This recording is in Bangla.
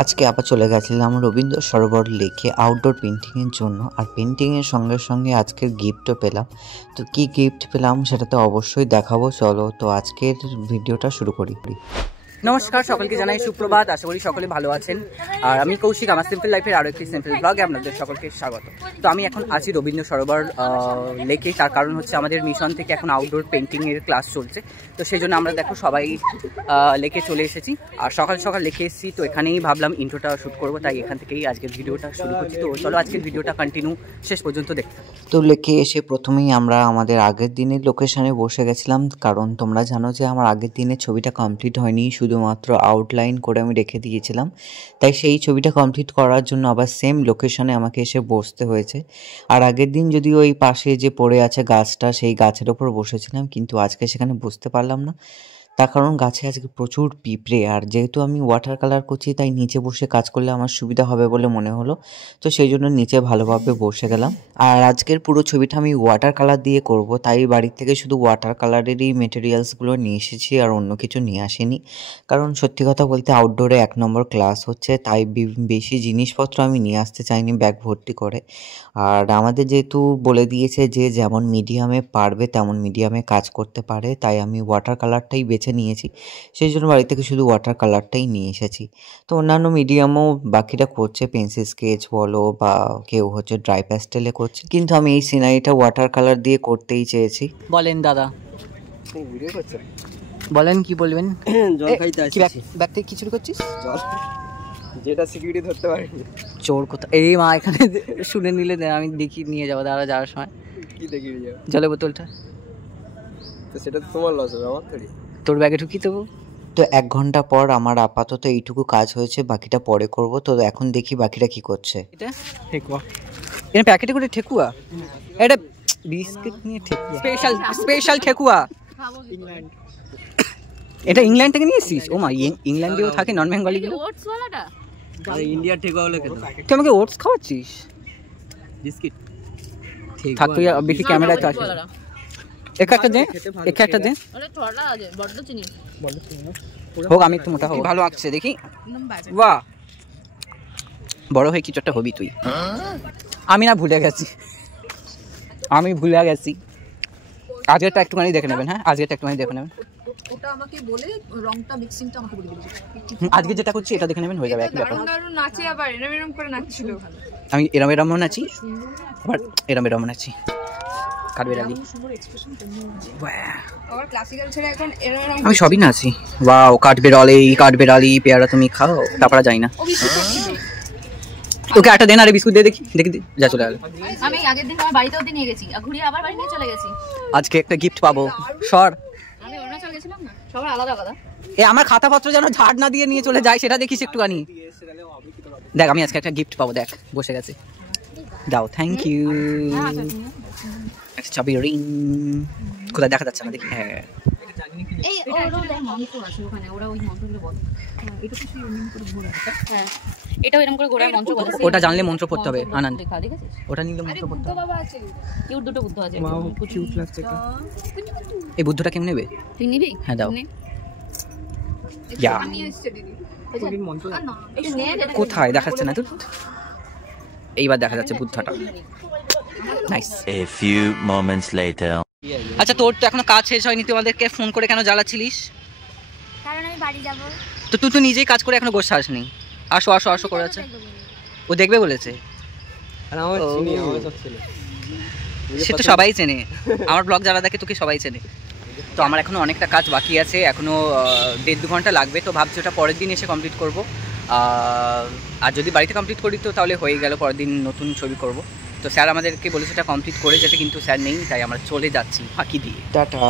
আজকে আবার চলে গেছিলাম রবীন্দ্র সরোবর লেকে আউটডোর পেন্টিংয়ের জন্য। আর পেন্টিংয়ের সঙ্গে সঙ্গে আজকের গিফটও পেলাম। তো কি গিফট পেলাম সেটা তো অবশ্যই দেখাবো, চলো তো আজকের ভিডিওটা শুরু করি। নমস্কার, সকলকে জানাই সুপ্রভাত। আশা করি সকলে ভালো আছেন। আর আমি কৌশিক, আমার সিম্পল লাইফের আরও একটি সিম্পল ব্লগে আপনাদের সকলকে স্বাগত। তো আমি এখন আছি রবীন্দ্র সরোবর লেকে। তার কারণ হচ্ছে আমাদের মিশন থেকে এখন আউটডোর পেন্টিংয়ের ক্লাস চলছে। তো সেই জন্য আমরা দেখো সবাই লেকে চলে এসেছি। আর সকাল সকাল লেকে এসেছি, তো এখানেই ভাবলাম ইন্ট্রোটা শ্যুট করবো, তাই এখান থেকেই আজকের ভিডিওটা শুরু করছি। তো চলো আজকের ভিডিওটা কন্টিনিউ শেষ পর্যন্ত দেখতে। তো লেকে এসে প্রথমেই আমরা আমাদের আগের দিনের লোকেশনে বসে গেছিলাম, কারণ তোমরা জানো যে আমার আগের দিনের ছবিটা কমপ্লিট হয়নি, শুধুমাত্র আউটলাইন করে আমি রেখে দিয়েছিলাম। তাই সেই ছবিটা কমপ্লিট করার জন্য আবার সেম লোকেশনে আমাকে এসে বসতে হয়েছে। আর আগের দিন যদিও ওই পাশে যে পড়ে আছে গাছটা, সেই গাছের ওপর বসেছিলাম, কিন্তু আজকে সেখানে বসতে পারলাম না। তার কারণ গাছে আজকে প্রচুর পিঁপড়ে, আর যেহেতু আমি ওয়াটার কালার করছি তাই নিচে বসে কাজ করলে আমার সুবিধা হবে বলে মনে হলো। তো সেই জন্য নিচে ভালোভাবে বসে গেলাম। আর আজকের পুরো ছবিটা আমি ওয়াটার কালার দিয়ে করব, তাই বাড়ির থেকে শুধু ওয়াটার কালারেরই মেটেরিয়ালসগুলো নিয়ে এসেছি, আর অন্য কিছু নিয়ে আসিনি। কারণ সত্যি কথা বলতে আউটডোরে 1 নম্বর ক্লাস হচ্ছে, তাই বেশি জিনিসপত্র আমি নিয়ে আসতে চাইনি ব্যাগ ভর্তি করে। আর আমাদের যেহেতু বলে দিয়েছে যে যেমন মিডিয়ামে পারবে তেমন মিডিয়ামে কাজ করতে পারে, তাই আমি ওয়াটার কালারটাই বেছে নিয়েছি। সেই জন্য বাড়ি থেকে শুধু ওয়াটার কালারটাই নিয়ে এসেছি। তো অন্যান্য মিডিয়ামও বাকিটা করছে, পেন্সিল স্কেচ বলো বা কেউ হচ্ছে ড্রাই প্যাস্টেলে করছে, কিন্তু আমি এই সিনারিটা ওয়াটার কালার দিয়ে করতেই চেয়েছি। বলেন দাদা, বলেন কি বলবেন? জল খাইতে আসছি। ব্যাগ থেকে কিছু করছিস? জল যেটা সিকিউরিটি ধরতে পারে। চোর কোথা? এই মা এখানে শুনে নিলে আমি দেখি নিয়ে যাবো দাঁড়া যাওয়ার সময়। কি দেখি যাও জলের বোতলটা? তো সেটা তো তোমার লস হবে, আমার থোড়ি। তোর ব্যাগে ঢুকি দেবো। তো 1 ঘন্টা পর আমার আপাতত এইটুকু কাজ হয়েছে, বাকিটা পরে করব। তো এখন দেখি বাকিটা কি করছে। এটা ঠেকুয়া, এটা প্যাকেটে করে ঠেকুয়া। এটা বিস্কিট নিয়ে ঠেকুয়া, স্পেশাল ঠেকুয়া। এটা ইংল্যান্ড থেকে নিয়ে এসেছিস? ও মা, ইংল্যান্ডেও থাকে নন বেঙ্গলি গুলো। ওটস ওয়ালাটা ইন্ডিয়ার ঠেকুয়া হলে খেতে। তুই আমাকে ওটস খাওয়াচ্ছিস? বিস্কিট থাক তুই বেশি ক্যামেরায় তো আসিস। একটা দে, একটা দে। আরে ছোড়া আছে, বড় চিনি হোক, আমি একটু মোটা হব। ভালো লাগছে দেখি। বাহ, বড় হয়ে কিছু একটা হবি তুই। আমি না ভুলে গেছি, আমি ভুলে গেছি। আজকেরটা একটুখানি দেখে নেবেন। হ্যাঁ, আজকেরটা একটুখানি দেখে নেবেন। ওটা আমাকে বলে রংটা মিক্সিংটা আমাকে বলে দিবি। আজকে যেটা করছি এটা দেখে নেবেন, হয়ে যাবে একই ব্যাপার। দারুণ নাচে, আবার এরম করে নাচছিল। আমি এরম নাচি, আবার এরম নাচি। কাটবের আলি, আবার ক্লাসিক্যাল ছেড়ে এখন এরম আমি সবই নাচি। ওয়াও, কাটবের আলি পেয়ারা তুমি খাও, তারপরে যাই না। ও বিস্কুট খাচ্ছিল। ওকে একটা দেন, আরে বিস্কুট দিয়ে দেখি যা চলে গেল। আমি আগের দিন আমার বাড়িতেও নিয়ে গেছি, আর ঘুরিয়ে আবার বাড়ি নিয়ে চলে গেছি। আজকে একটা গিফট পাবো। সর, আমি অরুণাচল গেছিলাম না, সবার আলাদা আলাদা। এ আমার খাতাপত্র যেন ঝাড় না দিয়ে নিয়ে চলে যায়, সেটা দেখিস একটুখানি। দেখ, আমি আজকে একটা গিফট পাবো, দেখ বসে গেছে। দাও, থ্যাংক ইউ। একটা চাবি রিং কোথায় দেখা যাচ্ছে না, দেখি। হ্যাঁ, এই ওরা মন্ত্র আছে ওখানে, ওরা ওই মন্ত্রগুলো বলে। এটা কিছু এমনি করে ঘোরা। হ্যাঁ, এটাও এরকম করে ঘোরার মন্ত্র বলে। ওটা জানলে মন্ত্র পড়তে হবে। আনন্দ, দেখা দেখেছিস? ওটা নিলে মন্ত্র পড়তে হবে। বাবা আছে, কিউট দুটো বুদ্ধ আছে। মাও কিউট লাগছে। এই বুদ্ধটা কেমন নেবে? তুই নিবি? হ্যাঁ, দাও। নে। ইয়া, আমি এসেছে দিদি। কোনদিন মন্ত্র না, এটা নে, এটা কোথায় দেখাচ্ছে না তো? এইবার দেখা যাচ্ছে বুদ্ধটা। Nice. A few moments later. আচ্ছা, তোর তো এখনো কাজ শেষ হয়নি, তুই আমাদেরকে ফোন করে কেন জ্বালাচ্ছিলিস? কারণ আমি বাড়ি যাব। তো তুই তো নিজেই কাজ করে এখনো গোসা আসনি। আসো আসো আসো করে আছে। ও দেখবে বলেছে। আর আমার চিনি, আমার সব ছেলে। সে তো সবাই চেনে, আমার ব্লগ যারা দেখে তোকে সবাই চেনে। তো আমার এখনো অনেকটা কাজ বাকি আছে, এখনো 1.5-2 ঘন্টা লাগবে। তো ভাবছি ওটা পরের দিন এসে কমপ্লিট করবো। আর যদি বাড়িতে কমপ্লিট করি তো তাহলে হয়ে গেল, পরের দিন নতুন ছবি করব। তো স্যার আমাদেরকে বলেছে এটা কমপ্লিট করে যেতে, কিন্তু স্যার নেই, তাই আমরা চলে যাচ্ছি ফাঁকি দিয়ে। টাটা।